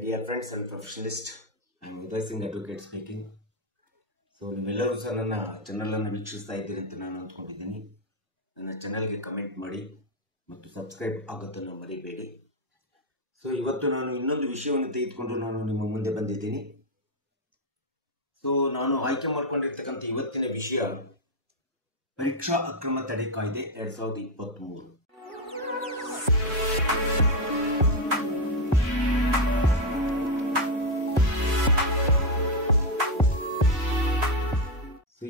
My dear friends and professionalists, I am Uday Singh Advocate speaking. So ನೀವೆಲ್ಲರೂ ಸಹ ನನ್ನ ಚಾನಲನ್ನು ವೀಕ್ಷಿಸ್ತಾ ಇದ್ದೀರಿ ಅಂತ ನಾನು ಅಂದ್ಕೊಂಡಿದ್ದೀನಿ. ನನ್ನ ಚಾನಲ್ಗೆ ಕಮೆಂಟ್ ಮಾಡಿ ಮತ್ತು ಸಬ್ಸ್ಕ್ರೈಬ್ ಆಗೋದನ್ನು ಮರಿಬೇಡಿ. ಸೊ ಇವತ್ತು ನಾನು ಇನ್ನೊಂದು ವಿಷಯವನ್ನು ತೆಗೆದುಕೊಂಡು ನಾನು ನಿಮ್ಮ ಮುಂದೆ ಬಂದಿದ್ದೀನಿ. ಸೊ ನಾನು ಆಯ್ಕೆ ಮಾಡಿಕೊಂಡಿರ್ತಕ್ಕಂಥ ಇವತ್ತಿನ ವಿಷಯ ಪರೀಕ್ಷಾ ಅಕ್ರಮ ತಡೆ ಕಾಯ್ದೆ 2023.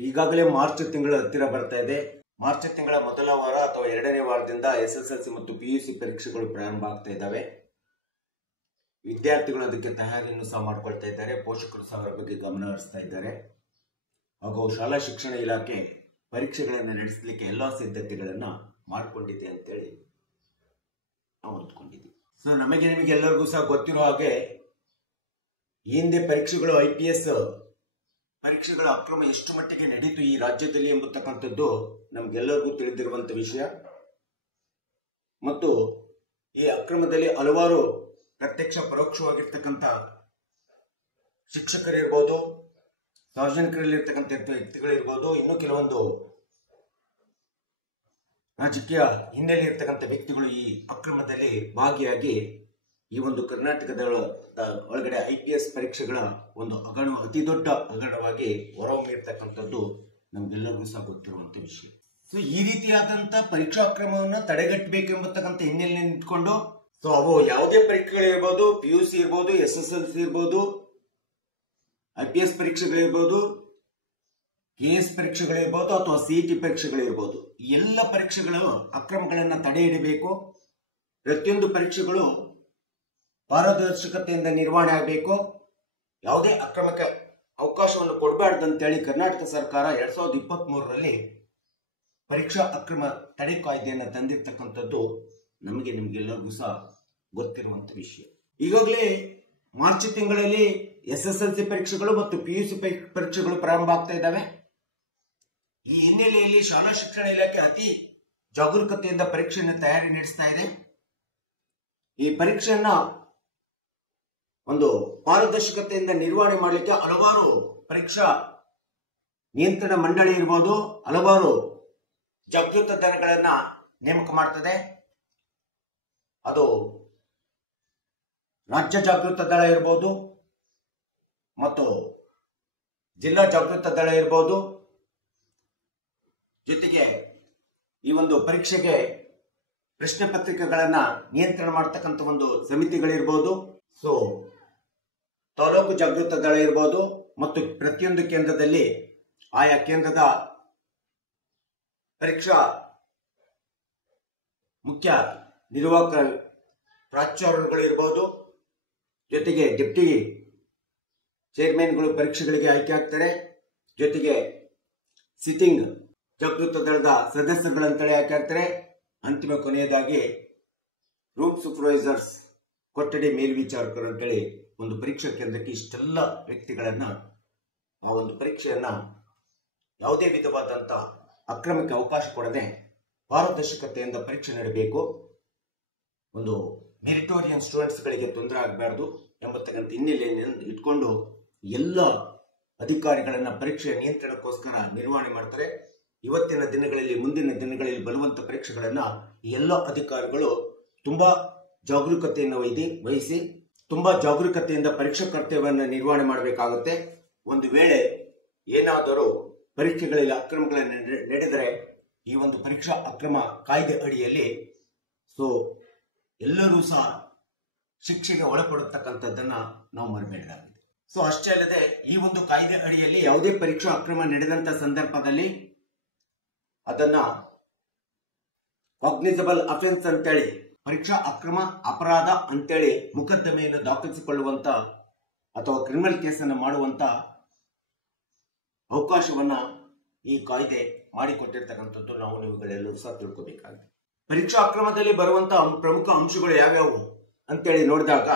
ಈಗಾಗಲೇ ಮಾರ್ಚ್ ತಿಂಗಳ ಹತ್ತಿರ ಬರ್ತಾ ಇದೆ. ಮಾರ್ಚ್ ತಿಂಗಳ ಮೊದಲ ವಾರ ಅಥವಾ ಎರಡನೇ ವಾರದಿಂದ SSLC ಮತ್ತು PUC ಪರೀಕ್ಷೆಗಳು ಪ್ರಾರಂಭ ಆಗ್ತಾ ಇದ್ದಾವೆ. ವಿದ್ಯಾರ್ಥಿಗಳು ಅದಕ್ಕೆ ತಯಾರಿಯನ್ನು ಸಹ ಮಾಡ್ಕೊಳ್ತಾ ಇದ್ದಾರೆ. ಪೋಷಕರು ಸಹ ಅವರ ಬಗ್ಗೆ ಗಮನ ಹರಿಸ್ತಾ ಇದ್ದಾರೆ. ಹಾಗೂ ಶಾಲಾ ಶಿಕ್ಷಣ ಇಲಾಖೆ ಪರೀಕ್ಷೆಗಳನ್ನು ನಡೆಸಲಿಕ್ಕೆ ಎಲ್ಲಾ ಸಿದ್ಧತೆಗಳನ್ನ ಮಾಡಿಕೊಂಡಿದೆ ಅಂತೇಳಿ ನಾವು ಅಂದ್ಕೊಂಡಿದ್ದೀವಿ. ಸೊ ನಿಮಗೆ ಎಲ್ಲರಿಗೂ ಸಹ ಗೊತ್ತಿರೋ ಹಾಗೆ ಈ ಹಿಂದೆ ಪರೀಕ್ಷೆಗಳು IPS ಪರೀಕ್ಷೆಗಳ ಅಕ್ರಮ ಎಷ್ಟು ಮಟ್ಟಿಗೆ ನಡೀತು ಈ ರಾಜ್ಯದಲ್ಲಿ ಎಂಬತಕ್ಕಂಥದ್ದು ನಮ್ಗೆಲ್ಲರಿಗೂ ತಿಳಿದಿರುವಂತ ವಿಷಯ. ಮತ್ತು ಈ ಅಕ್ರಮದಲ್ಲಿ ಹಲವಾರು ಪ್ರತ್ಯಕ್ಷ ಪರೋಕ್ಷವಾಗಿರ್ತಕ್ಕಂಥ ಶಿಕ್ಷಕರಿರ್ಬೋದು, ಸಾರ್ವಜನಿಕರಲ್ಲಿರ್ತಕ್ಕಂಥ ವ್ಯಕ್ತಿಗಳಿರ್ಬೋದು, ಇನ್ನು ಕೆಲವೊಂದು ರಾಜಕೀಯ ಹಿನ್ನೆಲೆ ಇರ್ತಕ್ಕಂಥ ವ್ಯಕ್ತಿಗಳು ಈ ಅಕ್ರಮದಲ್ಲಿ ಭಾಗಿಯಾಗಿ ಈ ಒಂದು ಕರ್ನಾಟಕದ ಒಳಗಡೆ IPS ಪರೀಕ್ಷೆಗಳ ಒಂದು ಅತಿ ದೊಡ್ಡ ಹಗರಣವಾಗಿ ಹೊರಹೊಮ್ಮಿರ್ತಕ್ಕಂಥದ್ದು ನಮ್ಗೆಲ್ಲರಿಗೂ ಸಹ ಗೊತ್ತಿರುವಂತ ವಿಷಯ. ಸೊ ಈ ರೀತಿಯಾದಂತ ಪರೀಕ್ಷಾ ಅಕ್ರಮವನ್ನ ತಡೆಗಟ್ಟಬೇಕೆಂಬತಕ್ಕಂಥ ಹಿನ್ನೆಲೆ ನಿಂತ್ಕೊಂಡು ಸೊ ಅವು ಯಾವುದೇ ಪರೀಕ್ಷೆಗಳಿರ್ಬೋದು, PUC ಇರ್ಬೋದು, SSLC ಇರ್ಬೋದು, IPS ಪರೀಕ್ಷೆಗಳಿರ್ಬೋದು, KS ಪರೀಕ್ಷೆಗಳಿರ್ಬೋದು ಅಥವಾ CET ಪರೀಕ್ಷೆಗಳಿರ್ಬೋದು, ಎಲ್ಲ ಪರೀಕ್ಷೆಗಳು ಅಕ್ರಮಗಳನ್ನ ತಡೆ ಹಿಡಿಬೇಕು. ಪ್ರತಿಯೊಂದು ಪರೀಕ್ಷೆಗಳು ಪಾರದರ್ಶಕತೆಯಿಂದ ನಿರ್ವಹಣೆ ಆಗಬೇಕು. ಯಾವುದೇ ಅಕ್ರಮಕ್ಕೆ ಅವಕಾಶವನ್ನು ಕೊಡಬಾರ್ದು ಅಂತೇಳಿ ಕರ್ನಾಟಕ ಸರ್ಕಾರ 2023ರಲ್ಲಿ ಪರೀಕ್ಷಾ ಅಕ್ರಮ ತಡೆ ಕಾಯ್ದೆಯನ್ನು ತಂದಿರ್ತಕ್ಕಂಥದ್ದು ನಿಮ್ಗೆಲ್ಲರಿಗೂ ಸಹ ಗೊತ್ತಿರುವಂತ ವಿಷಯ. ಈಗಾಗಲೇ ಮಾರ್ಚ್ ತಿಂಗಳಲ್ಲಿ SSLC ಪರೀಕ್ಷೆಗಳು ಮತ್ತು PUC ಪರೀಕ್ಷೆಗಳು ಪ್ರಾರಂಭ ಆಗ್ತಾ ಇದ್ದಾವೆ. ಈ ಹಿನ್ನೆಲೆಯಲ್ಲಿ ಶಾಲಾ ಶಿಕ್ಷಣ ಇಲಾಖೆ ಅತಿ ಜಾಗರೂಕತೆಯಿಂದ ಪರೀಕ್ಷೆಯನ್ನು ತಯಾರಿ ನಡೆಸ್ತಾ ಇದೆ. ಈ ಪರೀಕ್ಷೆಯನ್ನ ಒಂದು ಪಾರದರ್ಶಕತೆಯಿಂದ ನಿರ್ವಹಣೆ ಮಾಡಲಿಕ್ಕೆ ಹಲವಾರು ಪರೀಕ್ಷಾ ನಿಯಂತ್ರಣ ಮಂಡಳಿ ಇರ್ಬೋದು, ಹಲವಾರು ಜಾಗೃತ ದಳಗಳನ್ನ ನೇಮಕ ಮಾಡ್ತದೆ. ಅದು ರಾಜ್ಯ ಜಾಗೃತ ದಳ ಇರ್ಬೋದು ಮತ್ತು ಜಿಲ್ಲಾ ಜಾಗೃತ ದಳ ಇರ್ಬೋದು, ಜೊತೆಗೆ ಈ ಒಂದು ಪರೀಕ್ಷೆಗೆ ಪ್ರಶ್ನೆ ಪತ್ರಿಕೆಗಳನ್ನ ನಿಯಂತ್ರಣ ಮಾಡತಕ್ಕಂಥ ಒಂದು ಸಮಿತಿಗಳಿರ್ಬೋದು, ಸೊ ತಾಲೂಕು ಜಾಗೃತ ದಳ ಇರ್ಬೋದು ಮತ್ತು ಪ್ರತಿಯೊಂದು ಕೇಂದ್ರದಲ್ಲಿ ಆಯಾ ಕೇಂದ್ರದ ಪರೀಕ್ಷಾ ಮುಖ್ಯ ನಿರ್ವಾಹಕ ಪ್ರಾಚಾರ್ಯರುಗಳು ಇರ್ಬೋದು, ಜೊತೆಗೆ ಡೆಪ್ಟಿ ಚೇರ್ಮನ್ಗಳು ಪರೀಕ್ಷೆಗಳಿಗೆ ಆಯ್ಕೆ ಆಗ್ತಾರೆ. ಜೊತೆಗೆ ಸಿಟ್ಟಿಂಗ್ ಜಾಗೃತ ದಳದ ಸದಸ್ಯರುಗಳಂತೇಳಿ ಆಯ್ಕೆ ಆಗ್ತಾರೆ. ಅಂತಿಮ ಕೊನೆಯದಾಗಿ ರೂಟ್ ಸೂಪರ್ವೈಸರ್ಸ್, ಕೊಠಡಿ ಮೇಲ್ವಿಚಾರಕರು ಅಂತೇಳಿ ಒಂದು ಪರೀಕ್ಷಾ ಕೇಂದ್ರಕ್ಕೆ ಇಷ್ಟೆಲ್ಲ ವ್ಯಕ್ತಿಗಳನ್ನ ಆ ಒಂದು ಪರೀಕ್ಷೆಯನ್ನ ಯಾವುದೇ ವಿಧವಾದಂತ ಅಕ್ರಮಕ್ಕೆ ಅವಕಾಶ ಕೊಡದೆ ಪಾರದರ್ಶಕತೆಯಿಂದ ಪರೀಕ್ಷೆ ನಡೆಯಬೇಕು. ಒಂದು ಮೆರಿಟೋರಿಯನ್ ಸ್ಟೂಡೆಂಟ್ಸ್ ಗಳಿಗೆ ತೊಂದರೆ ಆಗಬಾರ್ದು ಎಂಬತಕ್ಕಂಥ ಹಿನ್ನೆಲೆಯನ್ನು ಇಟ್ಕೊಂಡು ಎಲ್ಲ ಅಧಿಕಾರಿಗಳನ್ನ ಪರೀಕ್ಷೆಯ ನಿಯಂತ್ರಣಕ್ಕೋಸ್ಕರ ನಿರ್ವಹಣೆ ಮಾಡ್ತಾರೆ. ಇವತ್ತಿನ ದಿನಗಳಲ್ಲಿ, ಮುಂದಿನ ದಿನಗಳಲ್ಲಿ ಬರುವಂತ ಪರೀಕ್ಷೆಗಳನ್ನ ಈ ಎಲ್ಲ ಅಧಿಕಾರಿಗಳು ತುಂಬಾ ಜಾಗರೂಕತೆಯನ್ನು ವಹಿಸಿ ತುಂಬಾ ಜಾಗರೂಕತೆಯಿಂದ ಪರೀಕ್ಷಾ ಕರ್ತವ್ಯವನ್ನು ನಿರ್ವಹಣೆ ಮಾಡಬೇಕಾಗುತ್ತೆ. ಒಂದು ವೇಳೆ ಏನಾದರೂ ಪರೀಕ್ಷೆಗಳಲ್ಲಿ ಅಕ್ರಮಗಳನ್ನು ನಡೆದರೆ ಈ ಒಂದು ಪರೀಕ್ಷಾ ಅಕ್ರಮ ಕಾಯ್ದೆ ಅಡಿಯಲ್ಲಿ ಸೊ ಎಲ್ಲರೂ ಸಹ ಶಿಕ್ಷೆಗೆ ಒಳಪಡತಕ್ಕಂಥದ್ದನ್ನ ನಾವು ಮರೆಯಬೇಕಾಗಿದೆ. ಸೊ ಅಷ್ಟೇ ಅಲ್ಲದೆ ಈ ಒಂದು ಕಾಯ್ದೆ ಅಡಿಯಲ್ಲಿ ಯಾವುದೇ ಪರೀಕ್ಷಾ ಅಕ್ರಮ ನಡೆದಂತ ಸಂದರ್ಭದಲ್ಲಿ ಅದನ್ನ ಕಾಗ್ನಿಸಬಲ್ ಅಫೆನ್ಸ್ ಅಂತೇಳಿ, ಪರೀಕ್ಷಾ ಅಕ್ರಮ ಅಪರಾಧ ಅಂತೇಳಿ ಮೊಕದ್ದಮೆಯನ್ನು ದಾಖಲಿಸಿಕೊಳ್ಳುವಂತ ಅಥವಾ ಕ್ರಿಮಿನಲ್ ಕೇಸನ್ನು ಮಾಡುವಂತ ಅವಕಾಶವನ್ನ ಈ ಕಾಯ್ದೆ ಮಾಡಿಕೊಟ್ಟಿರ್ತಕ್ಕಂಥದ್ದು ನೀವುಗಳೆಲ್ಲರೂ ಸಹ ತಿಳ್ಕೋಬೇಕಾಗಿದೆ. ಪರೀಕ್ಷಾ ಅಕ್ರಮದಲ್ಲಿ ಬರುವಂತ ಪ್ರಮುಖ ಅಂಶಗಳು ಯಾವ್ಯಾವು ಅಂತೇಳಿ ನೋಡಿದಾಗ,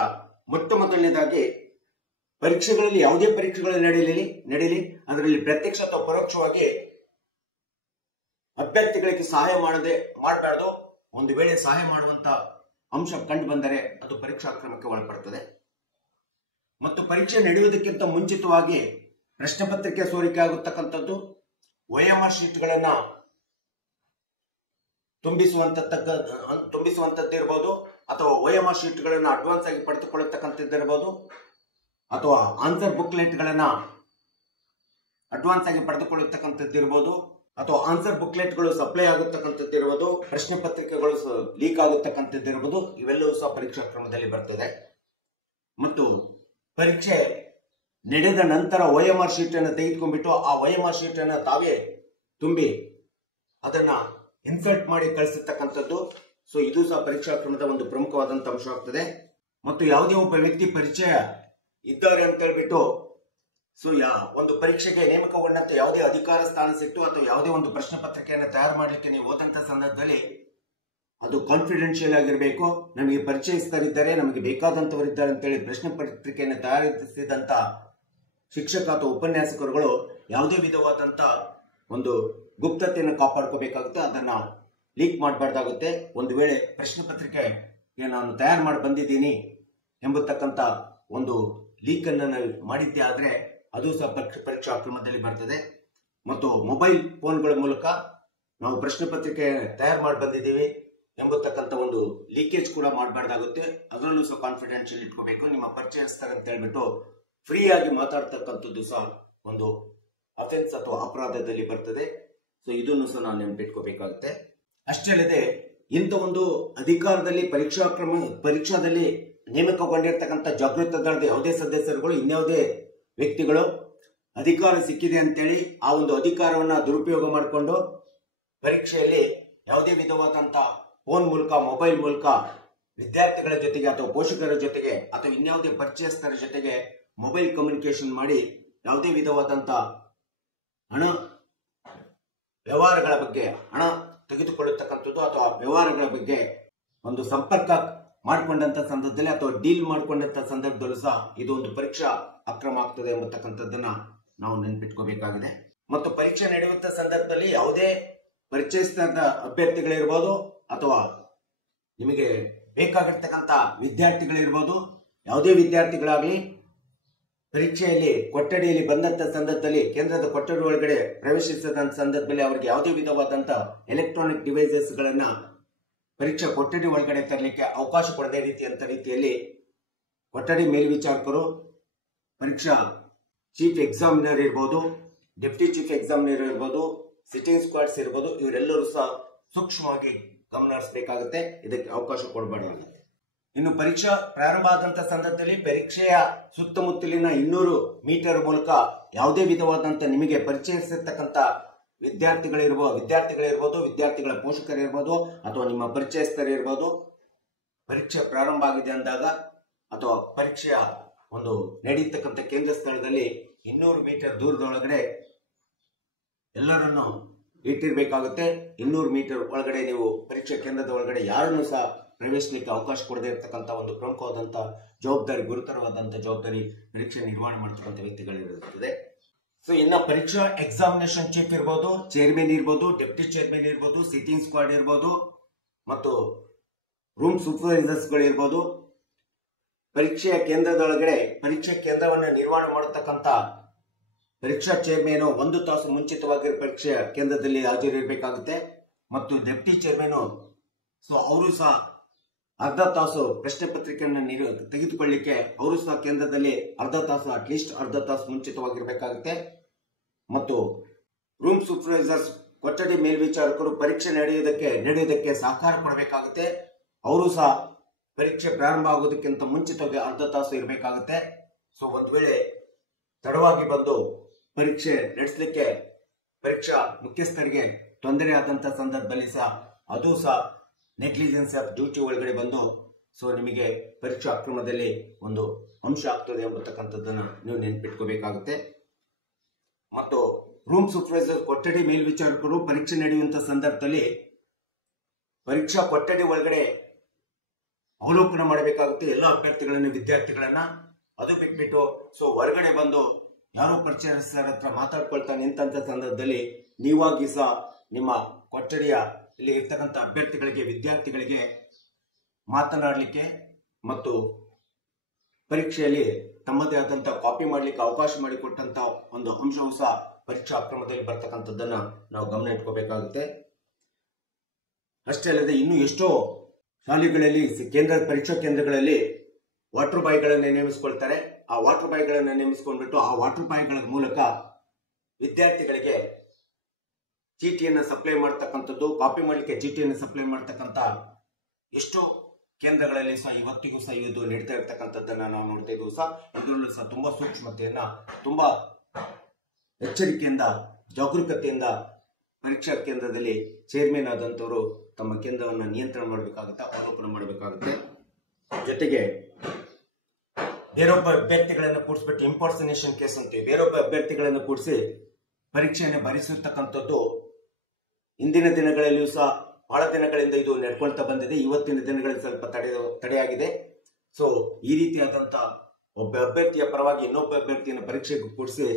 ಮೊಟ್ಟ ಮೊದಲನೇದಾಗಿ ಪರೀಕ್ಷೆಗಳಲ್ಲಿ ಯಾವುದೇ ಪರೀಕ್ಷೆಗಳು ನಡೀಲಿ ಅದರಲ್ಲಿ ಪ್ರತ್ಯಕ್ಷ ಅಥವಾ ಪರೋಕ್ಷವಾಗಿ ಅಭ್ಯರ್ಥಿಗಳಿಗೆ ಸಹಾಯ ಮಾಡಬಾರ್ದು. ಒಂದು ವೇಳೆ ಸಹಾಯ ಮಾಡುವಂತ ಅಂಶ ಕಂಡು ಬಂದರೆ ಅದು ಪರೀಕ್ಷಾ ಅಕ್ರಮಕ್ಕೆ ಒಳಪಡುತ್ತದೆ. ಮತ್ತು ಪರೀಕ್ಷೆ ನಡೆಯುವುದಕ್ಕಿಂತ ಮುಂಚಿತವಾಗಿ ಪ್ರಶ್ನೆ ಪತ್ರಿಕೆ ಸೋರಿಕೆ ಆಗುತ್ತಕ್ಕಂಥದ್ದು, OMR ಶೀಟ್ಗಳನ್ನ ತುಂಬಿಸುವಂತದ್ದು ಇರಬಹುದು, ಅಥವಾ OMR ಶೀಟ್ಗಳನ್ನ ಅಡ್ವಾನ್ಸ್ ಆಗಿ ಪಡೆದುಕೊಳ್ಳತಕ್ಕಂಥದ್ದು ಇರಬಹುದು, ಅಥವಾ ಆನ್ಸರ್ ಬುಕ್ಲೆಟ್ಗಳನ್ನ ಅಡ್ವಾನ್ಸ್ ಆಗಿ ಪಡೆದುಕೊಳ್ಳತಕ್ಕಂಥದ್ದು ಇರಬಹುದು, ಅಥವಾ ಆನ್ಸರ್ ಬುಕ್ಲೆಟ್ಗಳು ಸಪ್ಲೈ ಆಗುತ್ತಕ್ಕಂಥದ್ದು ಇರಬಹುದು, ಪ್ರಶ್ನೆ ಪತ್ರಿಕೆಗಳು ಲೀಕ್ ಆಗುತ್ತಕ್ಕಂಥದ್ದು ಇರಬಹುದು. ಇವೆಲ್ಲವೂ ಸಹ ಪರೀಕ್ಷಾ ಕ್ರಮದಲ್ಲಿ ಬರ್ತದೆ. ಮತ್ತು ಪರೀಕ್ಷೆ ನಡೆದ ನಂತರ OMR ಶೀಟ್ ಅನ್ನು ತೆಗೆದುಕೊಂಡ್ಬಿಟ್ಟು ಆ OMR ಶೀಟ್ ಅನ್ನು ತಾವೇ ತುಂಬಿ ಅದನ್ನ ಇನ್ಸರ್ಟ್ ಮಾಡಿ ಕಳಿಸಿರ್ತಕ್ಕಂಥದ್ದು. ಸೊ ಇದು ಸಹ ಪರೀಕ್ಷಾ ಕ್ರಮದ ಒಂದು ಪ್ರಮುಖವಾದಂತಹ ಅಂಶವಾಗ್ತದೆ. ಮತ್ತು ಯಾವುದೇ ಒಬ್ಬ ವ್ಯಕ್ತಿ ಪರಿಚಯ ಇದ್ದಾರೆ ಅಂತ ಹೇಳ್ಬಿಟ್ಟು ಒಂದು ಪರೀಕ್ಷೆಗೆ ನೇಮಕಗೊಂಡಂತ ಯಾವುದೇ ಅಧಿಕಾರ ಸ್ಥಾನ ಸಿಕ್ತು ಅಥವಾ ಯಾವುದೇ ಒಂದು ಪ್ರಶ್ನೆ ಪತ್ರಿಕೆಯನ್ನು ತಯಾರು ಮಾಡಲಿಕ್ಕೆ ನೀವು ಹೋದಂತ ಸಂದರ್ಭದಲ್ಲಿ ಅದು ಕಾನ್ಫಿಡೆನ್ಶಿಯಲ್ ಆಗಿರಬೇಕು. ನಮಗೆ ಪರಿಚಯಿಸ್ತರಿದ್ದಾರೆ, ನಮಗೆ ಬೇಕಾದಂತವರಿದ್ದಾರೆ ಅಂತೇಳಿ ಪ್ರಶ್ನೆ ಪತ್ರಿಕೆಯನ್ನು ತಯಾರಿಸಿದಂತ ಶಿಕ್ಷಕ ಅಥವಾ ಉಪನ್ಯಾಸಕರುಗಳು ಯಾವುದೇ ವಿಧವಾದಂತ ಒಂದು ಗುಪ್ತತೆಯನ್ನು ಕಾಪಾಡ್ಕೋಬೇಕಾಗುತ್ತೆ. ಅದನ್ನ ಲೀಕ್ ಮಾಡಬಾರ್ದಾಗುತ್ತೆ. ಒಂದು ವೇಳೆ ಪ್ರಶ್ನೆ ಪತ್ರಿಕೆ ನಾನು ತಯಾರು ಮಾಡಿ ಬಂದಿದ್ದೀನಿ ಎಂಬತಕ್ಕಂತ ಒಂದು ಲೀಕ್ ಅನ್ನು ನಾವು ಮಾಡಿದ್ದೆ ಆದ್ರೆ ಅದು ಸಹ ಪರೀಕ್ಷಾ ಕ್ರಮದಲ್ಲಿ ಬರ್ತದೆ. ಮತ್ತು ಮೊಬೈಲ್ ಫೋನ್ಗಳ ಮೂಲಕ ನಾವು ಪ್ರಶ್ನೆ ಪತ್ರಿಕೆ ತಯಾರು ಮಾಡಿ ಬಂದಿದ್ದೀವಿ ಎಂಬತಕ್ಕಂತ ಒಂದು ಲೀಕೇಜ್ ಕೂಡ ಮಾಡಬಾರ್ದಾಗುತ್ತೆ. ಅದರಲ್ಲೂ ಸಹ ಕಾನ್ಫಿಡೆನ್ಶಿಯಲ್ ಇಟ್ಕೋಬೇಕು. ನಿಮ್ಮ ಪರಿಚಯಿಸ್ತಾರೆ ಅಂತ ಹೇಳ್ಬಿಟ್ಟು ಫ್ರೀ ಆಗಿ ಮಾತಾಡ್ತಕ್ಕಂಥದ್ದು ಸಹ ಒಂದು ಅಫೆನ್ಸ್ ಅಥವಾ ಅಪರಾಧದಲ್ಲಿ ಬರ್ತದೆ. ಸೊ ಇದನ್ನು ಸಹ ನಾವು ನೆನಪಿಟ್ಕೋಬೇಕಾಗುತ್ತೆ. ಅಷ್ಟೇ ಅಲ್ಲದೆ ಇಂಥ ಒಂದು ಅಧಿಕಾರದಲ್ಲಿ ಪರೀಕ್ಷಾದಲ್ಲಿ ನೇಮಕಗೊಂಡಿರ್ತಕ್ಕಂಥ ಜಾಗೃತ ದಳದ ಯಾವುದೇ ಸದಸ್ಯರುಗಳು, ಇನ್ಯಾವುದೇ ವ್ಯಕ್ತಿಗಳು ಅಧಿಕಾರ ಸಿಕ್ಕಿದೆ ಅಂತೇಳಿ ಆ ಒಂದು ಅಧಿಕಾರವನ್ನ ದುರುಪಯೋಗ ಮಾಡಿಕೊಂಡು ಪರೀಕ್ಷೆಯಲ್ಲಿ ಯಾವುದೇ ವಿಧವಾದಂತ ಫೋನ್ ಮೂಲಕ, ಮೊಬೈಲ್ ಮೂಲಕ ವಿದ್ಯಾರ್ಥಿಗಳ ಜೊತೆಗೆ ಅಥವಾ ಪೋಷಕರ ಜೊತೆಗೆ ಅಥವಾ ಇನ್ಯಾವುದೇ ಪರಿಚಯಸ್ಥರ ಜೊತೆಗೆ ಮೊಬೈಲ್ ಕಮ್ಯುನಿಕೇಶನ್ ಮಾಡಿ ಯಾವುದೇ ವಿಧವಾದಂತ ಹಣ ವ್ಯವಹಾರಗಳ ಬಗ್ಗೆ, ಹಣ ತೆಗೆದುಕೊಳ್ಳತಕ್ಕಂಥದ್ದು ಅಥವಾ ವ್ಯವಹಾರಗಳ ಬಗ್ಗೆ ಒಂದು ಸಂಪರ್ಕ ಮಾಡಿಕೊಂಡಂತ ಸಂದರ್ಭದಲ್ಲಿ ಅಥವಾ ಡೀಲ್ ಮಾಡಿಕೊಂಡಂತ ಸಂದರ್ಭದಲ್ಲೂ ಸಹ ಇದು ಒಂದು ಪರೀಕ್ಷಾ ಅಕ್ರಮ ಆಗ್ತದೆ ಎಂಬತಕ್ಕಂಥದ್ದನ್ನ ನಾವು ನೆನಪಿಟ್ಕೋಬೇಕಾಗಿದೆ. ಮತ್ತು ಪರೀಕ್ಷೆ ನಡೆಯುವಂತ ಸಂದರ್ಭದಲ್ಲಿ ಯಾವುದೇ ಪರಿಚಯಿಸಿದ ಅಭ್ಯರ್ಥಿಗಳಿರ್ಬೋದು ಅಥವಾ ನಿಮಗೆ ಬೇಕಾಗಿರ್ತಕ್ಕಂಥ ವಿದ್ಯಾರ್ಥಿಗಳಿರ್ಬೋದು, ಯಾವುದೇ ವಿದ್ಯಾರ್ಥಿಗಳಾಗಲಿ ಪರೀಕ್ಷೆಯಲ್ಲಿ ಕೊಠಡಿಯಲ್ಲಿ ಬಂದಂತ ಸಂದರ್ಭದಲ್ಲಿ ಕೇಂದ್ರದ ಕೊಠಡಿ ಒಳಗಡೆ ಪ್ರವೇಶಿಸಿದಂತ ಸಂದರ್ಭದಲ್ಲಿ ಅವರಿಗೆ ಯಾವುದೇ ವಿಧವಾದಂತ ಎಲೆಕ್ಟ್ರಾನಿಕ್ ಡಿವೈಸಸ್ ಗಳನ್ನ ಪರೀಕ್ಷಾ ಕೊಠಡಿ ಒಳಗಡೆ ತರಲಿಕ್ಕೆ ಅವಕಾಶ ಕೊಡದೇ ರೀತಿಯಲ್ಲಿ ಕೊಠಡಿ ಮೇಲ್ವಿಚಾರಕರು, ಪರೀಕ್ಷಾ ಚೀಫ್ ಎಕ್ಸಾಮಿನರ್ ಇರ್ಬೋದು, ಡೆಪ್ಟಿ ಚೀಫ್ ಎಕ್ಸಾಮಿನರ್ ಇರ್ಬೋದು, ಸಿಟ್ಟಿಂಗ್ ಸ್ಕ್ವಾಡ್ಸ್ ಇರ್ಬೋದು, ಇವರೆಲ್ಲರೂ ಸಹ ಸೂಕ್ಷ್ಮವಾಗಿ ಗಮನ ಹರಿಸಬೇಕಾಗುತ್ತೆ. ಇದಕ್ಕೆ ಅವಕಾಶ ಕೊಡಬಾರ್ದಾಗುತ್ತೆ. ಇನ್ನು ಪರೀಕ್ಷಾ ಪ್ರಾರಂಭ ಆದಂತ ಸಂದರ್ಭದಲ್ಲಿ ಪರೀಕ್ಷೆಯ ಸುತ್ತಮುತ್ತಲಿನ 200 ಮೀಟರ್ ಮೂಲಕ ಯಾವುದೇ ವಿಧವಾದಂತ ನಿಮಗೆ ಪರಿಚಯಿಸಿರ್ತಕ್ಕಂಥ ವಿದ್ಯಾರ್ಥಿಗಳಿರ್ಬೋದು, ವಿದ್ಯಾರ್ಥಿಗಳ ಪೋಷಕರಿರ್ಬೋದು ಅಥವಾ ನಿಮ್ಮ ಪರಿಚಯಸ್ಥರಿರ್ಬೋದು, ಪರೀಕ್ಷೆ ಪ್ರಾರಂಭ ಆಗಿದೆ ಅಂದಾಗ ಅಥವಾ ಪರೀಕ್ಷೆಯ ಒಂದು ನಡೆಯತಕ್ಕಂಥ ಕೇಂದ್ರ ಸ್ಥಳದಲ್ಲಿ 200 ಮೀಟರ್ ದೂರದೊಳಗಡೆ ಎಲ್ಲರನ್ನು ಇಟ್ಟಿರ್ಬೇಕಾಗುತ್ತೆ. 200 ಮೀಟರ್ ಒಳಗಡೆ ನೀವು ಪರೀಕ್ಷಾ ಕೇಂದ್ರದ ಒಳಗಡೆ ಯಾರನ್ನು ಸಹ ಪ್ರವೇಶಿಸಲಿಕ್ಕೆ ಅವಕಾಶ ಕೊಡದೇ ಇರತಕ್ಕಂಥ ಒಂದು ಪ್ರಮುಖವಾದಂತಹ ಜವಾಬ್ದಾರಿ, ಗುರುತರವಾದಂತಹ ಜವಾಬ್ದಾರಿ ಪರೀಕ್ಷೆ ನಿರ್ವಹಣೆ ಮಾಡತಕ್ಕಂಥ ವ್ಯಕ್ತಿಗಳಿರುತ್ತದೆ. ಸೊ ಇನ್ನ ಪರೀಕ್ಷಾ ಎಕ್ಸಾಮಿನೇಷನ್ ಚೀಫ್ ಇರ್ಬೋದು, ಚೇರ್ಮನ್ ಇರ್ಬೋದು, ಡೆಪ್ಟಿ ಚೇರ್ಮನ್ ಇರ್ಬೋದು, ಸಿಟ್ಟಿಂಗ್ ಸ್ಕ್ವಾಡ್ ಇರ್ಬೋದು ಮತ್ತು ರೂಮ್ ಸೂಪರ್ವೈಸರ್ಸ್ ಗಳಿರ್ಬೋದು, ಪರೀಕ್ಷೆಯ ಕೇಂದ್ರದೊಳಗಡೆ ಪರೀಕ್ಷಾ ಕೇಂದ್ರವನ್ನು ನಿರ್ವಹಣೆ ಮಾಡತಕ್ಕಂಥ ಪರೀಕ್ಷಾ ಚೇರ್ಮನ್ 1 ತಾಸು ಮುಂಚಿತವಾಗಿ ಪರೀಕ್ಷೆಯ ಕೇಂದ್ರದಲ್ಲಿ ಹಾಜರಿರಬೇಕಾಗುತ್ತೆ. ಮತ್ತು ಡೆಪ್ಟಿ ಚೇರ್ಮನ್ ಅವರು ಸಹ ಅರ್ಧ ತಾಸು ಪ್ರಶ್ನೆ ಪತ್ರಿಕೆಯನ್ನು ತೆಗೆದುಕೊಳ್ಳಿಕ್ಕೆ ಅವರು ಸಹ ಕೇಂದ್ರದಲ್ಲಿ ಅಟ್ಲೀಸ್ಟ್ ಅರ್ಧ ತಾಸು ಮುಂಚಿತವಾಗಿರಬೇಕಾಗುತ್ತೆ. ಮತ್ತು ರೂಮ್ ಸೂಪರ್ವೈಸರ್ಸ್, ಕೊಠಡಿ ಮೇಲ್ವಿಚಾರಕರು ಪರೀಕ್ಷೆ ನಡೆಯುವುದಕ್ಕೆ ಸಹಕಾರ ಕೊಡಬೇಕಾಗುತ್ತೆ. ಅವರು ಸಹ ಪರೀಕ್ಷೆ ಪ್ರಾರಂಭ ಆಗೋದಕ್ಕಿಂತ ಮುಂಚಿತವಾಗಿ ಅರ್ಧ ತಾಸು ಇರಬೇಕಾಗುತ್ತೆ. ಸೊ ಒಂದು ವೇಳೆ ತಡವಾಗಿ ಬಂದು ಪರೀಕ್ಷೆ ನಡೆಸಲಿಕ್ಕೆ ಪರೀಕ್ಷಾ ಮುಖ್ಯಸ್ಥರಿಗೆ ತೊಂದರೆ ಆದಂತ ಸಂದರ್ಭದಲ್ಲಿ ಸಹ ಅದು ಸಹ ನೆಗ್ಲಿಜೆನ್ಸ್ ಆಫ್ ಡ್ಯೂಟಿ ಒಳಗಡೆ ಬಂದು ನಿಮಗೆ ಪರೀಕ್ಷಾ ಅಕ್ರಮದಲ್ಲಿ ಒಂದು ಅಂಶ ಆಗ್ತದೆ ಎಂಬತಕ್ಕಂಥದ್ದನ್ನ ನೀವು ನೆನಪಿಟ್ಕೋಬೇಕಾಗುತ್ತೆ. ಮತ್ತು ರೂಮ್ ಸೂಪರ್ವೈಸರ್, ಕೊಠಡಿ ಮೇಲ್ವಿಚಾರಕರು ಪರೀಕ್ಷೆ ನಡೆಯುವಂತ ಸಂದರ್ಭದಲ್ಲಿ ಪರೀಕ್ಷಾ ಕೊಠಡಿ ಒಳಗಡೆ ಅವಲೋಕನ ಮಾಡಬೇಕಾಗುತ್ತೆ ಎಲ್ಲ ಅಭ್ಯರ್ಥಿಗಳನ್ನ, ವಿದ್ಯಾರ್ಥಿಗಳನ್ನ. ಅದು ಬಿಟ್ಬಿಟ್ಟು ಹೊರಗಡೆ ಬಂದು ಯಾರೋ ಪರಿಚಯಸ್ಥರ ಹತ್ರ ಮಾತಾಡ್ಕೊಳ್ತಾ ನಿಂತ ಸಂದರ್ಭದಲ್ಲಿ ನೀವಾಗಿ ಸಹ ನಿಮ್ಮ ಕೊಠಡಿಯ ಇಲ್ಲಿ ಇರ್ತಕ್ಕಂಥ ಅಭ್ಯರ್ಥಿಗಳಿಗೆ, ವಿದ್ಯಾರ್ಥಿಗಳಿಗೆ ಮಾತನಾಡಲಿಕ್ಕೆ ಮತ್ತು ಪರೀಕ್ಷೆಯಲ್ಲಿ ತಮ್ಮದೇ ಆದಂತ ಕಾಪಿ ಮಾಡ್ಲಿಕ್ಕೆ ಅವಕಾಶ ಮಾಡಿಕೊಟ್ಟಂತ ಒಂದು ಅಂಶವೂ ಸಹ ಪರೀಕ್ಷಾ ಅಕ್ರಮದಲ್ಲಿ ಬರ್ತಕ್ಕಂಥದ್ದನ್ನ ನಾವು ಗಮನ ಇಟ್ಕೋಬೇಕಾಗುತ್ತೆ. ಅಷ್ಟೇ ಅಲ್ಲದೆ ಇನ್ನು ಎಷ್ಟೋ ಶಾಲೆಗಳಲ್ಲಿ ಪರೀಕ್ಷಾ ಕೇಂದ್ರಗಳಲ್ಲಿ ವಾಟರ್ ಬಾಯ್ಗಳನ್ನ ನೇಮಿಸಿಕೊಳ್ತಾರೆ. ಆ ವಾಟರ್ ಬಾಯ್ಗಳನ್ನ ನೇಮಿಸಿಕೊಂಡ್ಬಿಟ್ಟು ಆ ವಾಟರ್ ಬಾಯ್ಗಳ ಮೂಲಕ ವಿದ್ಯಾರ್ಥಿಗಳಿಗೆ ಚೀಟಿಯನ್ನು ಸಪ್ಲೈ ಮಾಡ್ತಕ್ಕಂಥದ್ದು, ಕಾಪಿ ಮಾಡಲಿಕ್ಕೆ ಚೀಟಿಯನ್ನು ಸಪ್ಲೈ ಮಾಡ್ತಕ್ಕಂಥ ಎಷ್ಟೋ ಕೇಂದ್ರಗಳಲ್ಲಿ ಸಹ ಇವತ್ತಿಗೂ ಸಹ ಇದು ನಡೀತಾ ಇರ್ತಕ್ಕಂಥದ್ದನ್ನ ನಾವು ನೋಡ್ತಾ ಇದ್ದೀವಿ ಸಹ. ಇದರಲ್ಲೂ ಸಹ ತುಂಬಾ ಸೂಕ್ಷ್ಮತೆಯನ್ನ, ತುಂಬಾ ಎಚ್ಚರಿಕೆಯಿಂದ, ಜಾಗರೂಕತೆಯಿಂದ ಪರೀಕ್ಷಾ ಕೇಂದ್ರದಲ್ಲಿ ಚೇರ್ಮನ್ ಆದಂತವರು ತಮ್ಮ ಕೇಂದ್ರವನ್ನು ನಿಯಂತ್ರಣ ಮಾಡಬೇಕಾಗುತ್ತೆ, ಅವಲೋಕನ ಮಾಡಬೇಕಾಗುತ್ತೆ. ಜೊತೆಗೆ ಬೇರೊಬ್ಬ ಅಭ್ಯರ್ಥಿಗಳನ್ನು ಕೂಡಿಸ್ಬಿಟ್ಟು ಇಂಪರ್ಸನೇಷನ್ ಕೇಸ್ ಅಂತೀವಿ, ಬೇರೊಬ್ಬ ಅಭ್ಯರ್ಥಿಗಳನ್ನು ಕೂಡಿಸಿ ಪರೀಕ್ಷೆಯನ್ನು ಭರಿಸಿರ್ತಕ್ಕಂಥದ್ದು ಇಂದಿನ ದಿನಗಳಲ್ಲಿಯೂ ಸಹ ಬಹಳ ದಿನಗಳಿಂದ ಇದು ನಡ್ಕೊಳ್ತಾ ಬಂದಿದೆ. ಇವತ್ತಿನ ದಿನಗಳಲ್ಲಿ ಸ್ವಲ್ಪ ತಡೆಯಾಗಿದೆ. ಸೊ ಈ ರೀತಿಯಾದಂತ ಒಬ್ಬ ಅಭ್ಯರ್ಥಿಯ ಪರವಾಗಿ ಇನ್ನೊಬ್ಬ ಅಭ್ಯರ್ಥಿಯನ್ನು ಪರೀಕ್ಷೆಗೆ ಕೂಡಿಸಿ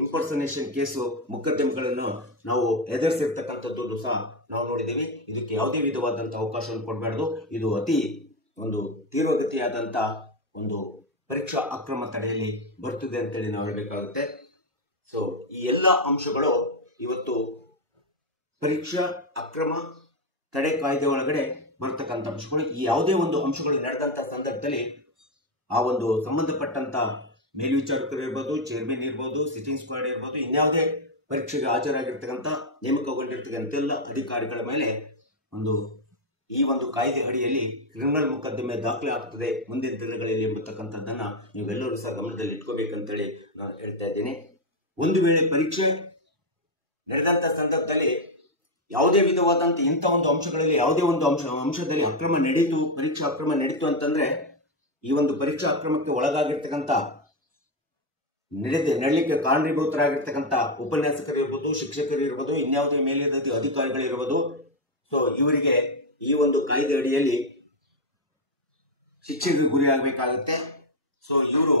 ಇಂಪರ್ಸನೇಷನ್ ಕೇಸು ಮೊಕದ್ದಮೆಗಳನ್ನು ನಾವು ಎದುರಿಸಿರ್ತಕ್ಕಂಥದ್ದು ಸಹ ನಾವು ನೋಡಿದ್ದೇವೆ. ಇದಕ್ಕೆ ಯಾವುದೇ ವಿಧವಾದಂತ ಅವಕಾಶವನ್ನು ಕೊಡಬಾರ್ದು. ಇದು ಅತಿ ಒಂದು ತೀವ್ರಗತಿಯಾದಂತ ಒಂದು ಪರೀಕ್ಷಾ ಅಕ್ರಮ ತಡೆಯಲ್ಲಿ ಬರ್ತದೆ ಅಂತೇಳಿ ನಾವು ಹೇಳಬೇಕಾಗುತ್ತೆ. ಸೊ ಈ ಎಲ್ಲ ಅಂಶಗಳು ಇವತ್ತು ಪರೀಕ್ಷಾ ಅಕ್ರಮ ತಡೆ ಕಾಯ್ದೆ ಒಳಗಡೆ ಬರ್ತಕ್ಕಂಥ ಅಂಶಗಳು. ಈ ಯಾವುದೇ ಒಂದು ಅಂಶಗಳು ನಡೆದಂತ ಸಂದರ್ಭದಲ್ಲಿ ಆ ಒಂದು ಸಂಬಂಧಪಟ್ಟಂತ ಮೇಲ್ವಿಚಾರಕರು ಇರ್ಬೋದು, ಚೇರ್ಮನ್ ಇರ್ಬೋದು, ಸಿಟ್ಟಿಂಗ್ ಸ್ಕ್ವಾಡ್ ಇರ್ಬೋದು, ಇನ್ಯಾವುದೇ ಪರೀಕ್ಷೆಗೆ ಹಾಜರಾಗಿರ್ತಕ್ಕಂಥ ನೇಮಕಗೊಂಡಿರ್ತಕ್ಕಂಥ ಎಲ್ಲ ಅಧಿಕಾರಿಗಳ ಮೇಲೆ ಈ ಒಂದು ಕಾಯ್ದೆ ಅಡಿಯಲ್ಲಿ ಕ್ರಿಮಿನಲ್ ಮೊಕದ್ದಮೆ ದಾಖಲೆ ಆಗ್ತದೆ ಮುಂದಿನ ದಿನಗಳಲ್ಲಿ ಎಂಬತಕ್ಕಂಥದ್ದನ್ನ ನೀವೆಲ್ಲರೂ ಸಹ ಗಮನದಲ್ಲಿ ಇಟ್ಕೋಬೇಕಂತೇಳಿ ನಾನು ಹೇಳ್ತಾ ಇದ್ದೀನಿ. ಒಂದು ವೇಳೆ ಪರೀಕ್ಷೆ ನಡೆದಂತ ಸಂದರ್ಭದಲ್ಲಿ ಯಾವುದೇ ವಿಧವಾದಂತ ಇಂಥ ಒಂದು ಅಂಶಗಳಲ್ಲಿ ಯಾವುದೇ ಒಂದು ಅಂಶದಲ್ಲಿ ಅಕ್ರಮ ನಡೀತು, ಪರೀಕ್ಷಾ ಅಕ್ರಮ ನಡೀತು ಅಂತಂದ್ರೆ ಈ ಒಂದು ಪರೀಕ್ಷಾ ಅಕ್ರಮಕ್ಕೆ ಒಳಗಾಗಿರ್ತಕ್ಕಂಥ ನಡಲಿಕ್ಕೆ ಕಾರಣೀಭೂತರಾಗಿರ್ತಕ್ಕಂಥ ಉಪನ್ಯಾಸಕರು ಇರ್ಬೋದು, ಶಿಕ್ಷಕರು ಇರ್ಬೋದು, ಇನ್ಯಾವುದೇ ಮೇಲಿನ ಅಧಿಕಾರಿಗಳು ಇರ್ಬೋದು. ಸೊ ಇವರಿಗೆ ಈ ಒಂದು ಕಾಯ್ದೆ ಅಡಿಯಲ್ಲಿ ಶಿಕ್ಷೆಗೆ ಗುರಿ ಆಗಬೇಕಾಗುತ್ತೆ. ಸೊ ಇವರು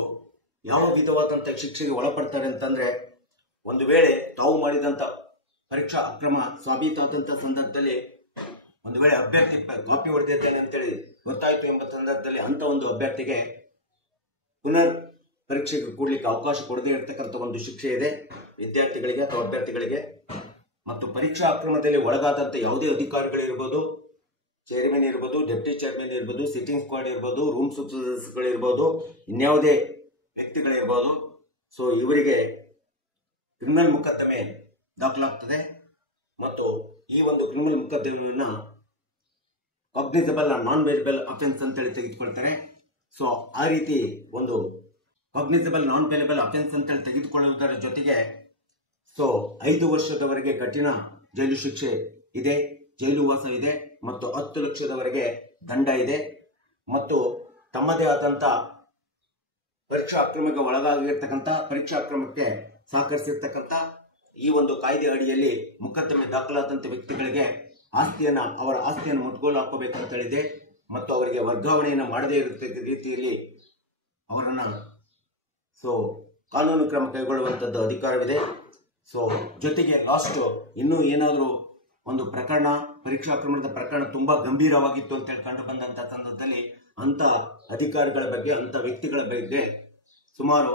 ಯಾವ ವಿಧವಾದಂತ ಶಿಕ್ಷೆಗೆ ಒಳಪಡ್ತಾರೆ ಅಂತಂದ್ರೆ, ಒಂದು ವೇಳೆ ತಾವು ಮಾಡಿದಂತ ಪರೀಕ್ಷಾ ಅಕ್ರಮ ಸಾಬೀತಾದಂತ ಸಂದರ್ಭದಲ್ಲಿ ಒಂದು ವೇಳೆ ಅಭ್ಯರ್ಥಿ ಕಾಪಿ ಹೊಡೆದಿದ್ದೇನೆ ಅಂತೇಳಿ ಗೊತ್ತಾಯ್ತು ಎಂಬ ಸಂದರ್ಭದಲ್ಲಿ ಅಂತ ಒಂದು ಅಭ್ಯರ್ಥಿಗೆ ಪುನರ್ ಪರೀಕ್ಷೆಗೆ ಕೂಡ್ಲಿಕ್ಕೆ ಅವಕಾಶ ಕೊಡದೇ ಇರತಕ್ಕಂಥ ಒಂದು ಶಿಕ್ಷೆ ಇದೆ ವಿದ್ಯಾರ್ಥಿಗಳಿಗೆ ಅಥವಾ ಅಭ್ಯರ್ಥಿಗಳಿಗೆ. ಮತ್ತು ಪರೀಕ್ಷಾ ಅಕ್ರಮದಲ್ಲಿ ಒಳಗಾದಂತ ಯಾವುದೇ ಅಧಿಕಾರಿಗಳಿರ್ಬೋದು, ಚೇರ್ಮನ್ ಇರ್ಬೋದು, ಡೆಪ್ಟಿ ಚೇರ್ಮನ್ ಇರ್ಬೋದು, ಸಿಟ್ಟಿಂಗ್ ಸ್ಕ್ವಾಡ್ ಇರ್ಬೋದು, ರೂಮ್ ಸೂಪರ್ವೈಸರ್ಗಳು ಇರ್ಬೋದು, ಇನ್ಯಾವುದೇ ವ್ಯಕ್ತಿಗಳಿರ್ಬೋದು. ಸೊ ಇವರಿಗೆ ಕ್ರಿಮಿನಲ್ ಮೊಕದ್ದಮೆ ದಾಖಲಾಗ್ತದೆ ಮತ್ತು ಈ ಒಂದು ಕ್ರಿಮಿನಲ್ ಮೊಕದ್ದಮೆಯನ್ನ ಕಾಗ್ನಿಸಬಲ್ ನಾನ್ ಬೇಲೆಬಲ್ ಅಫೆನ್ಸ್ ಅಂತೇಳಿ ತೆಗೆದುಕೊಳ್ತಾರೆ. ಸೊ ಆ ರೀತಿ ಒಂದು ಕಾಗ್ನಿಸಬಲ್ ನಾನ್ ಬೇಲೆಬಲ್ ಅಫೆನ್ಸ್ ಅಂತೇಳಿ ತೆಗೆದುಕೊಳ್ಳುವುದರ ಜೊತೆಗೆ 5 ವರ್ಷದವರೆಗೆ ಕಠಿಣ ಜೈಲು ಶಿಕ್ಷೆ ಇದೆ, ಜೈಲು ವಾಸ ಇದೆ ಮತ್ತು 10 ಲಕ್ಷದವರೆಗೆ ದಂಡ ಇದೆ. ಮತ್ತು ತಮ್ಮದೇ ಆದಂತ ಪರೀಕ್ಷಾ ಅಕ್ರಮಕ್ಕೆ ಒಳಗಾಗಿರ್ತಕ್ಕಂಥ, ಪರೀಕ್ಷಾ ಅಕ್ರಮಕ್ಕೆ ಸಹಕರಿಸಿರ್ತಕ್ಕಂಥ ಈ ಒಂದು ಕಾಯ್ದೆ ಅಡಿಯಲ್ಲಿ ಮೊಕದ್ದಮೆ ದಾಖಲಾದಂತ ವ್ಯಕ್ತಿಗಳಿಗೆ ಅವರ ಆಸ್ತಿಯನ್ನು ಮುಟ್ಗೋಲು ಹಾಕೋಬೇಕಂತ ಹೇಳಿದೆ ಮತ್ತು ಅವರಿಗೆ ವರ್ಗಾವಣೆಯನ್ನು ಮಾಡದೇ ಇರತಕ್ಕ ರೀತಿಯಲ್ಲಿ ಅವರನ್ನ ಕಾನೂನು ಕ್ರಮ ಕೈಗೊಳ್ಳುವಂತದ್ದು ಅಧಿಕಾರವಿದೆ. ಸೊ ಜೊತೆಗೆ ಲಾಸ್ಟ್ ಇನ್ನೂ ಏನಾದರೂ ಒಂದು ಪ್ರಕರಣ, ಪರೀಕ್ಷಾ ಅಕ್ರಮದ ಪ್ರಕರಣ ತುಂಬಾ ಗಂಭೀರವಾಗಿತ್ತು ಅಂತ ಹೇಳಿ ಕಂಡು ಬಂದಂತ ಸಂದರ್ಭದಲ್ಲಿ ಅಂತ ಅಧಿಕಾರಿಗಳ ಬಗ್ಗೆ, ಅಂತ ವ್ಯಕ್ತಿಗಳ ಬಗ್ಗೆ ಸುಮಾರು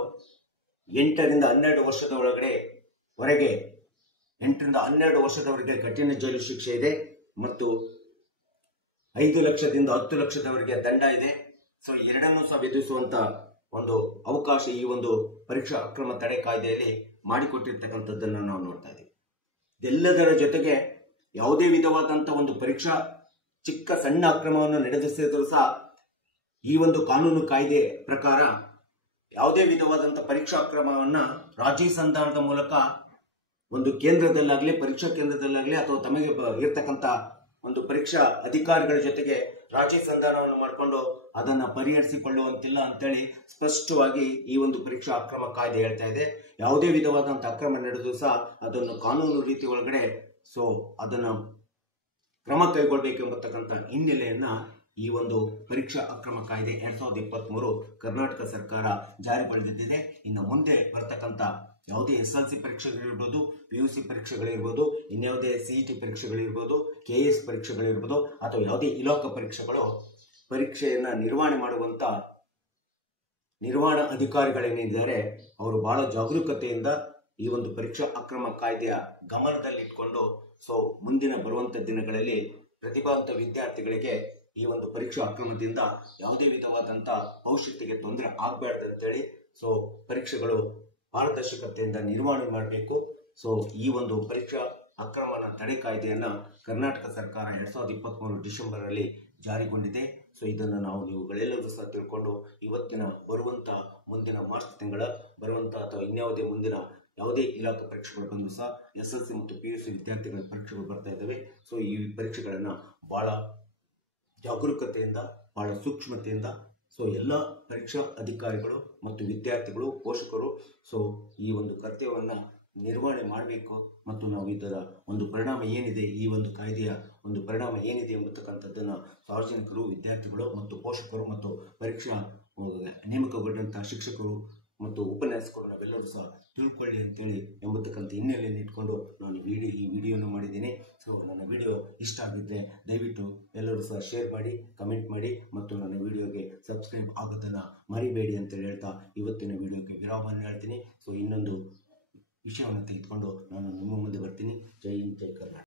8 ರಿಂದ 12 ವರ್ಷದ ಹೊರಗೆ 8 ರಿಂದ 12 ವರ್ಷದವರೆಗೆ ಕಠಿಣ ಜೈಲು ಶಿಕ್ಷೆ ಇದೆ ಮತ್ತು 5 ಲಕ್ಷದಿಂದ 10 ಲಕ್ಷದವರೆಗೆ ದಂಡ ಇದೆ. ಸೊ ಎರಡನ್ನೂ ಸಹ ವಿಧಿಸುವಂತ ಒಂದು ಅವಕಾಶ ಈ ಒಂದು ಪರೀಕ್ಷಾ ಅಕ್ರಮ ತಡೆ ಕಾಯ್ದೆಯಲ್ಲಿ ಮಾಡಿಕೊಟ್ಟಿರ್ತಕ್ಕಂಥದ್ದನ್ನು ನಾವು ನೋಡ್ತಾ ಇದ್ದೀವಿ. ಇದೆಲ್ಲದರ ಜೊತೆಗೆ ಯಾವುದೇ ವಿಧವಾದಂತ ಒಂದು ಪರೀಕ್ಷಾ ಚಿಕ್ಕ ಸಣ್ಣ ಅಕ್ರಮವನ್ನು ನಡೆಸಿದರೂ ಸಹ ಈ ಒಂದು ಕಾನೂನು ಕಾಯ್ದೆ ಪ್ರಕಾರ ಯಾವುದೇ ವಿಧವಾದಂತ ಪರೀಕ್ಷಾ ಅಕ್ರಮವನ್ನ ರಾಜಿ ಸಂಧಾನದ ಮೂಲಕ ಒಂದು ಕೇಂದ್ರದಲ್ಲಾಗ್ಲಿ, ಪರೀಕ್ಷಾ ಕೇಂದ್ರದಲ್ಲಾಗ್ಲಿ ಅಥವಾ ತಮಗೆ ಇರ್ತಕ್ಕಂಥ ಒಂದು ಪರೀಕ್ಷಾ ಅಧಿಕಾರಿಗಳ ಜೊತೆಗೆ ರಾಜಿ ಸಂಧಾನವನ್ನು ಮಾಡಿಕೊಂಡು ಅದನ್ನ ಪರಿಹರಿಸಿಕೊಳ್ಳುವಂತಿಲ್ಲ ಅಂತೇಳಿ ಸ್ಪಷ್ಟವಾಗಿ ಈ ಒಂದು ಪರೀಕ್ಷಾ ಅಕ್ರಮ ಕಾಯ್ದೆ ಹೇಳ್ತಾ ಇದೆ. ಯಾವುದೇ ವಿಧವಾದಂತ ಅಕ್ರಮ ನಡೆದು ಸಹ ಅದನ್ನು ಕಾನೂನು ರೀತಿ ಒಳಗಡೆ ಅದನ್ನ ಕ್ರಮ ಕೈಗೊಳ್ಳಬೇಕೆಂಬತಕ್ಕಂಥ ಹಿನ್ನೆಲೆಯನ್ನ ಈ ಒಂದು ಪರೀಕ್ಷಾ ಅಕ್ರಮ ಕಾಯ್ದೆ 2023 ಕರ್ನಾಟಕ ಸರ್ಕಾರ ಜಾರಿಗೊಳಿಸಿದೆ. ಇನ್ನು ಮುಂದೆ ಬರ್ತಕ್ಕಂಥ ಯಾವುದೇ SLC ಪರೀಕ್ಷೆಗಳಿರ್ಬೋದು, PUC ಪರೀಕ್ಷೆಗಳಿರ್ಬೋದು, ಇನ್ಯಾವುದೇ CET ಪರೀಕ್ಷೆಗಳಿರ್ಬೋದು, KS ಪರೀಕ್ಷೆಗಳಿರ್ಬೋದು ಅಥವಾ ಯಾವುದೇ ಇಲಾಖಾ ಪರೀಕ್ಷೆಗಳು ಪರೀಕ್ಷೆಯನ್ನ ನಿರ್ವಹಣೆ ಮಾಡುವಂತ ನಿರ್ವಹಣಾ ಅಧಿಕಾರಿಗಳೇನಿದ್ದಾರೆ ಅವರು ಬಹಳ ಜಾಗರೂಕತೆಯಿಂದ ಈ ಒಂದು ಪರೀಕ್ಷಾ ಅಕ್ರಮ ಕಾಯ್ದೆಯ ಗಮನದಲ್ಲಿಟ್ಕೊಂಡು ಮುಂದಿನ ಬರುವಂತ ದಿನಗಳಲ್ಲಿ ಪ್ರತಿಭಾವಂತ ವಿದ್ಯಾರ್ಥಿಗಳಿಗೆ ಈ ಒಂದು ಪರೀಕ್ಷಾ ಅಕ್ರಮದಿಂದ ಯಾವುದೇ ವಿಧವಾದಂತ ಭವಿಷ್ಯತ್ತಿಗೆ ತೊಂದರೆ ಆಗ್ಬಾರ್ದಂತೇಳಿ ಪರೀಕ್ಷೆಗಳು ಪಾರದರ್ಶಕತೆಯಿಂದ ನಿರ್ವಹಣೆ ಮಾಡಬೇಕು. ಈ ಒಂದು ಪರೀಕ್ಷಾ ಅಕ್ರಮನ ತಡೆ ಕಾಯ್ದೆಯನ್ನ ಕರ್ನಾಟಕ ಸರ್ಕಾರ 2023 ಡಿಸೆಂಬರ್ ಅಲ್ಲಿ ಜಾರಿಗೊಂಡಿದೆ. ಇದನ್ನು ನೀವುಗಳೆಲ್ಲರೂ ಸಹ ತಿಳ್ಕೊಂಡು ಇವತ್ತಿನ ಬರುವಂತ ಮುಂದಿನ ಮಾರ್ಚ್ ತಿಂಗಳ ಬರುವಂತ ಅಥವಾ ಇನ್ಯಾವುದೇ ಮುಂದಿನ ಯಾವುದೇ ಇಲಾಖೆ ಪರೀಕ್ಷೆಗಳು ಬಂದು ಸಹ SSLC ಮತ್ತು PUC ವಿದ್ಯಾರ್ಥಿಗಳ ಪರೀಕ್ಷೆಗಳು ಬರ್ತಾ ಇದ್ದಾವೆ. ಈ ಪರೀಕ್ಷೆಗಳನ್ನ ಬಹಳ ಜಾಗರೂಕತೆಯಿಂದ ಬಹಳ ಸೂಕ್ಷ್ಮತೆಯಿಂದ ಎಲ್ಲ ಪರೀಕ್ಷಾ ಅಧಿಕಾರಿಗಳು ಮತ್ತು ವಿದ್ಯಾರ್ಥಿಗಳು ಪೋಷಕರು ಈ ಒಂದು ಕರ್ತವ್ಯವನ್ನ ನಿರ್ವಹಣೆ ಮಾಡಬೇಕು. ಮತ್ತು ನಾವು ಇದರ ಒಂದು ಪರಿಣಾಮ ಏನಿದೆ, ಈ ಒಂದು ಕಾಯ್ದೆಯ ಒಂದು ಪರಿಣಾಮ ಏನಿದೆ ಎಂಬತಕ್ಕಂಥದ್ದನ್ನು ಸಾರ್ವಜನಿಕರು, ವಿದ್ಯಾರ್ಥಿಗಳು ಮತ್ತು ಪೋಷಕರು ಮತ್ತು ಪರೀಕ್ಷಾ ನೇಮಕಗೊಂಡಂತಹ ಶಿಕ್ಷಕರು ಮತ್ತು ಉಪನ್ಯಾಸಕರು ನಾವೆಲ್ಲರೂ ಸಹ ತಿಳ್ಕೊಳ್ಳಿ ಅಂತೇಳಿ ಎಂಬತಕ್ಕಂಥ ಹಿನ್ನೆಲೆಯನ್ನು ಇಟ್ಕೊಂಡು ನಾನು ಈ ವಿಡಿಯೋನ ಮಾಡಿದ್ದೀನಿ. ನನ್ನ ವಿಡಿಯೋ ಇಷ್ಟ ಆಗಿದ್ದರೆ ದಯವಿಟ್ಟು ಎಲ್ಲರೂ ಸಹ ಶೇರ್ ಮಾಡಿ, ಕಮೆಂಟ್ ಮಾಡಿ ಮತ್ತು ನನ್ನ ವಿಡಿಯೋಗೆ ಸಬ್ಸ್ಕ್ರೈಬ್ ಆಗೋದನ್ನು ಮರಿಬೇಡಿ ಅಂತೇಳಿ ಹೇಳ್ತಾ ಇವತ್ತಿನ ವಿಡಿಯೋಗೆ ವಿರಾಮವನ್ನು ಹೇಳ್ತೀನಿ. ಇನ್ನೊಂದು ವಿಷಯವನ್ನು ತೆಗೆದುಕೊಂಡು ನಾನು ನಿಮ್ಮ ಮುಂದೆ ಬರ್ತೀನಿ. ಜೈ ಹಿಂದ್, ಜೈ ಕರ್ನಾಟಕ.